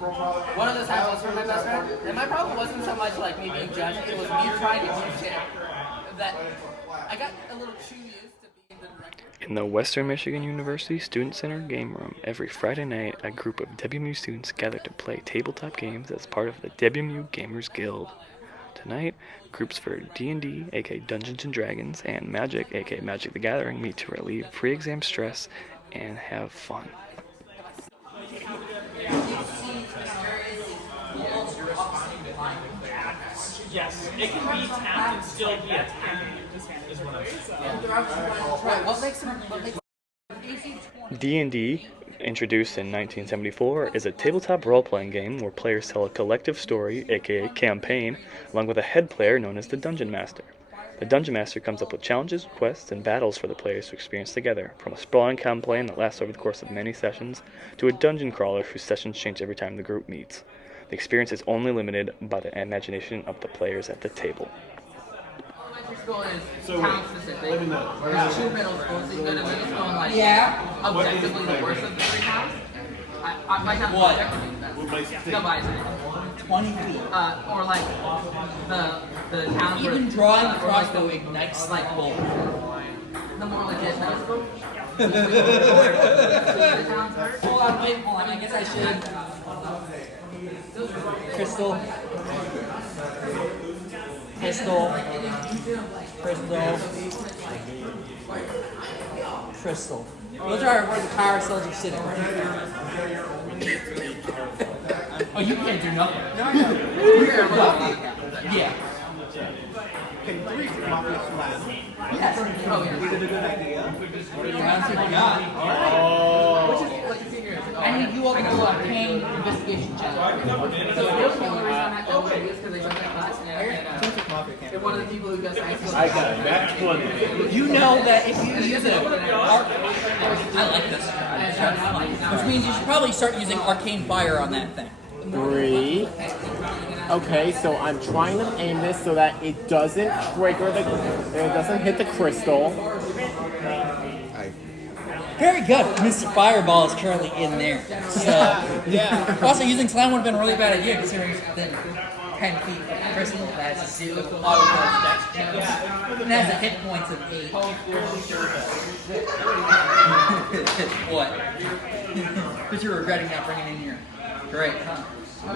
one of those times I was for my best friend, and my problem wasn't so much like me being judged, it was me trying to teach him that I got a little too used to being the director. In the Western Michigan University Student Center game room, every Friday night, a group of WMU students gather to play tabletop games as part of the WMU Gamers Guild. Tonight, groups for D&D, aka Dungeons & Dragons, and Magic, aka Magic the Gathering, meet to relieve pre-exam stress and have fun. Yes, it can be tapped and still be attacked. Is what I'm saying. What makes D&D, introduced in 1974, is a tabletop role-playing game where players tell a collective story, aka campaign, along with a head player known as the Dungeon Master. The Dungeon Master comes up with challenges, quests, and battles for the players to experience together, from a sprawling campaign that lasts over the course of many sessions, to a dungeon crawler whose sessions change every time the group meets. The experience is only limited by the imagination of the players at the table. elementary school is town specific. There's 2 middle schools. You go to middle school and like objectively the worst of the 3 towns. My town's objectively the best. No bias. 20 feet. Or like the town Even drawing the crossbow ignites like bolt. the more legit middle school. The towns hurt. Hold on. I guess I should. Crystal. Those are where the power cells are sitting. Oh, you can't do nothing. Yeah. Can 3 Mafia slam? Yes. Is it a good idea? I need you all to do a pain investigation check. So the only reason I'm not going to is because they took that class and they're one of the people who does high school. I got it. That's 20. You know that if you use it, I like this. Which means you should probably start using arcane fire on that thing. 3. Okay, so I'm trying to aim this so that it doesn't trigger it doesn't hit the crystal. Very good. Mr. Fireball is currently in there. So yeah. Also, using slam would have been a really bad idea considering it's within 10 feet of crystal. That's 0 auto dex chance. And has a hit points of 8. What? But you're regretting not bringing in your. Great, huh? I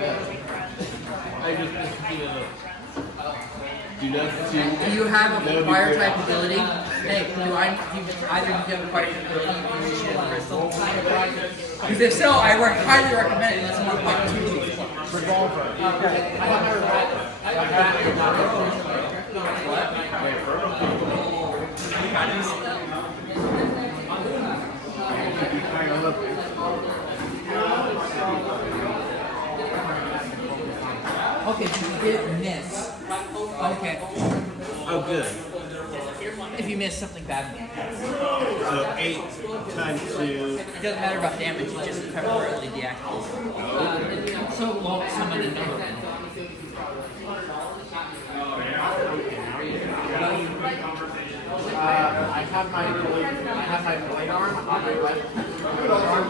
just do not see. Do you have a fire type ability? Hey, do either of you have a fire type ability you can use in crystal? Because if so, I highly recommend it unless you want to fight 2 Revolver. Okay, so you did miss. Okay. Oh, good. If you miss something bad. So 8 times 2. It doesn't matter about damage, you just temporarily deactivate. So long some of the number. I have my blade arm on my left arm.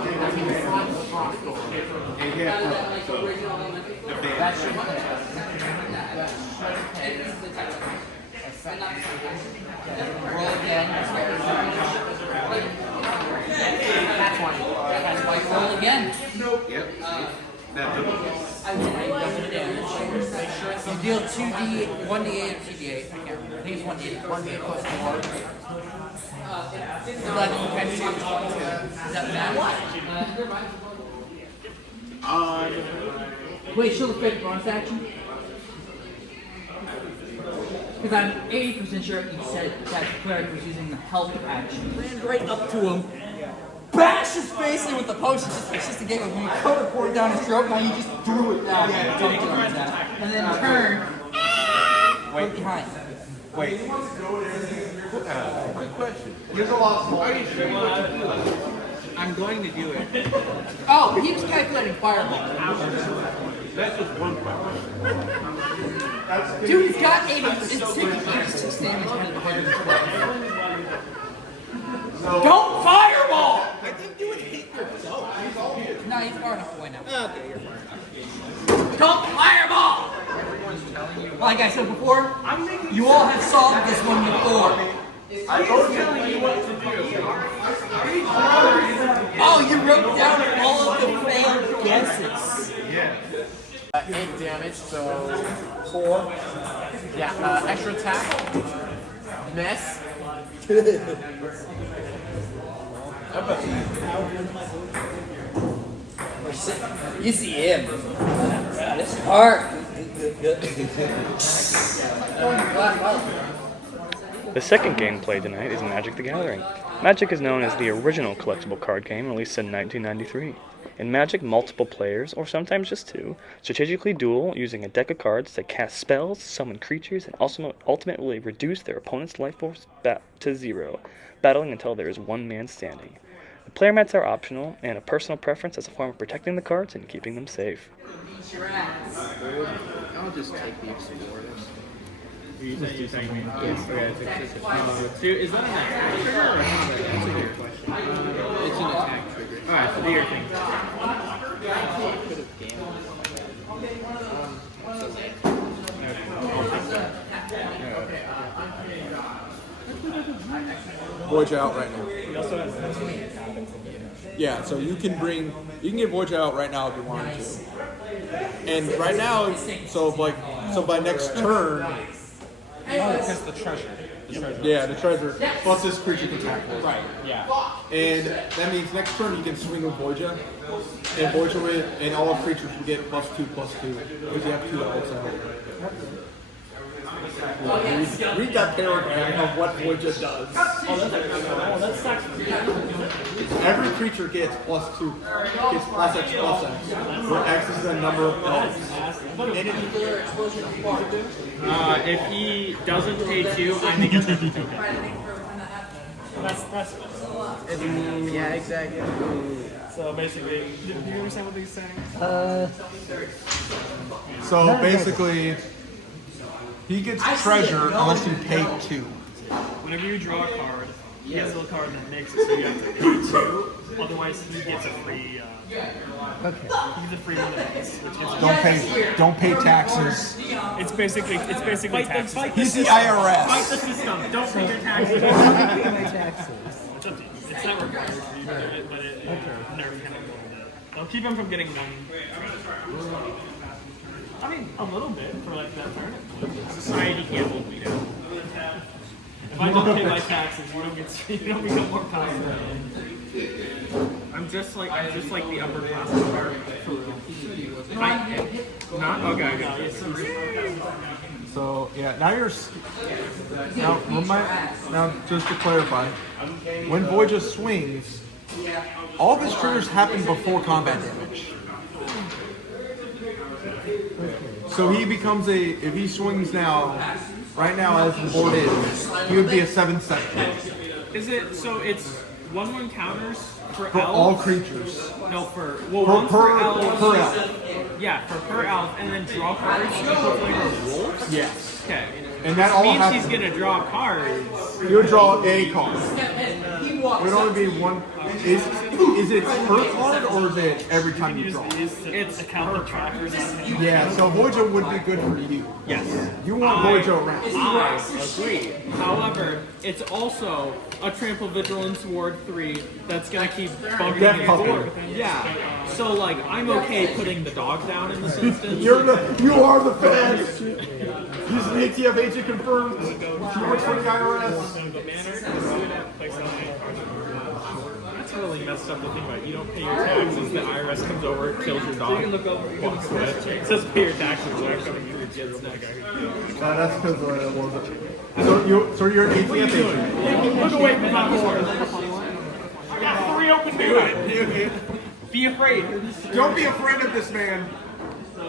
And yeah, so That should Roll again. Roll again. yep. That's You deal 2d, 1d8 or 2d8. I can't remember. I think it's 1d8. 1d8 plus 4. 11 times 2 is 22. Does that matter? Wait, she'll fit bonus action? Because I'm 80% sure you said that the cleric was using the help action. Ran right up to him, bashed his face in with the potion. It's just a game of you cover poured down his throat, and you just threw it down and jumped on his ass. And then turned, went behind. Wait. Quick question. There's a lot of Are you sure you want to do it? I'm going to do it. Oh, he was calculating fireball. That's just one question. Dude, he's got 86 damage out of the head of his foot. Don't fireball! I think you would hit yourself. No, Nah, he's far enough away now. Okay, you're fine. Come fireball! Like I said before, you all have solved this one before. I'm telling you what to do. Oh, you wrote down all of the failed guesses. 8 damage, so 4. Yeah, extra attack. Miss. You see him. This is hard. The second game played tonight is Magic the Gathering. Magic is known as the original collectible card game released in 1993. In Magic, multiple players, or sometimes just two, strategically duel using a deck of cards to cast spells, summon creatures, and also ultimately reduce their opponent's life force to 0, battling until there is one man standing. The player mats are optional and a personal preference as a form of protecting the cards and keeping them safe. I'll just take the Explorers. You just do something. Yes. Is that an attack trigger or a combat? That's a good question. It's an attack trigger. Alright, so do your thing. Voyage out right now. Yeah, so you can get Voyage out right now if you wanted to. And right now, so by next turn. Because the treasure. Yeah, the treasure plus this creature can attack. Right, yeah. And that means next turn you can swing with Voyager. And Voyager with, and all creatures will get +2/+2. Because you have 2 elves out. Read that paragraph of what Voyager does. Every creature gets +2. Gets +X/+X. Where X is the number of elves. If he doesn't pay 2, I think it's a token. That's Yeah, exactly. So basically, do you understand what he's saying? So basically, he gets treasure unless you pay 2. Whenever you draw a card, he has a card that makes it so you have to pay 2. Otherwise, he gets a free. He gets a free one of these, which is Don't pay taxes. It's basically taxes. He's the IRS. Fight the system. Don't pay your taxes. My taxes. It's up to you. It's not required for you to do it, but it nerf him a little bit. They'll keep him from getting one. I mean, a little bit for like that turn. Society can't hold me down. If I don't pay my taxes, you don't become more powerful. I'm just like the upper class of America. Not okay. So yeah, now just to clarify, when Voyager swings, all of his triggers happen before combat damage. So he becomes if he swings now, right now as the board is, he would be a 7/7 Is it so? It's 1/1 counters for for elves? all creatures. No, for Per elves. elf. Yeah, for per elf, and then draw cards equal flavor wolves. Yes. Okay. And that all means happens. he's gonna draw cards. You would draw a card. It would only be one. Is it per card or is it every time you draw? It's account the trackers on him. Yeah, so Voyager would be good for you. Yes. You want Voyager around. I agree. However, it's also a Trample Vigilance Ward 3 that's gonna keep bugging Death his Puppy. board. Yeah. So like, I'm okay putting the dog down in this instance. You are the best. He's an ATF agent confirmed. He works for the IRS. That's really messed up to think about. You don't pay your taxes, the IRS comes over, kills your dog, walks away. It says pay your taxes, they're coming through the kids. That's because so you're an ATF agent. Look away from my board. I got 3 open doors. Be afraid. Don't be afraid of this man. So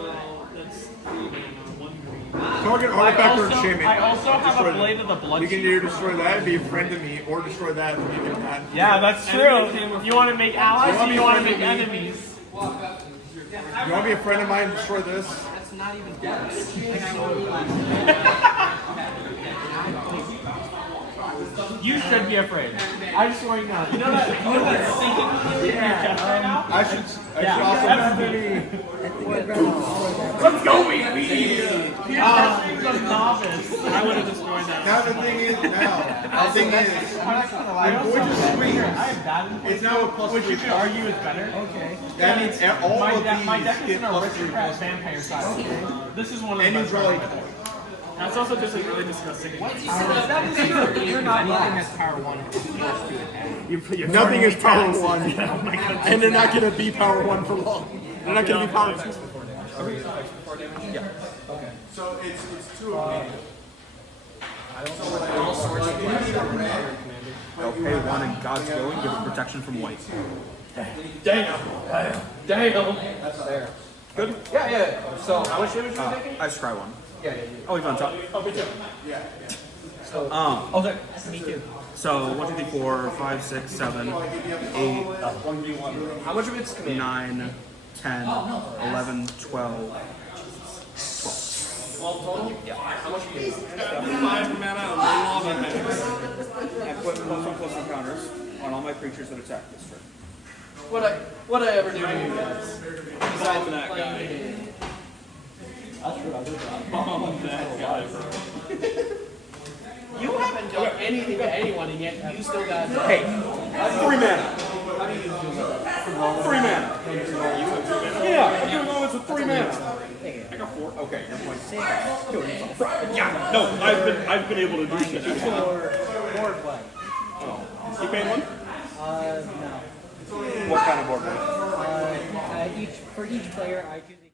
that's Target artifact or I enchantment. also have a Blade of the Blood. You can either destroy that and be a friend to me, or destroy that and make it bad. Yeah, that's true. You want to make allies or you want to make enemies? You want to be a friend of mine and destroy this? That's not even You should be afraid. I just want you to know. You know that sinking feeling in your chest right now? I should also. That's pretty. Let's go, baby! You're testing the novice. I would have destroyed that. Now the thing is, when Voyager swings, I have that. it's now a plus Which 3 you could argue is better. Okay. That means all My of deck these is get an plus 3 aristocrat plus 3. vampire side. This is one of the And you best. draw cards. each one. That's also just like really disgusting. You're not last. Power 1 Nothing is power 1. And they're not going to be power 1 for long. They're not going to be power 2. So it's 2 of them. I'll pay 1 in God's will and give it protection from white. Damn. That's fair. Good? Yeah. So how much damage are you taking? I scry 1. Yeah. I'll leave it on top. Oh, me too. Yeah. Okay. Me too. So 1, 2, 3, 4, 5, 6, 7, 8, How much of it's command? 9, 10, 11, 12. How much command? 5 mana on all my attacks. I put +1/+1 counters on all my creatures that attack this turn. What I ever do to you guys? Besides that guy. You haven't done anything to anyone, and yet you still got. Hey, 3 mana. 3 mana. Yeah, I'm doing all this with 3 mana. I got 4. Okay, you're point. Yeah, no, I've been able to do shit. board play. You paid 1? No. What kind of board play? For each player, I choose a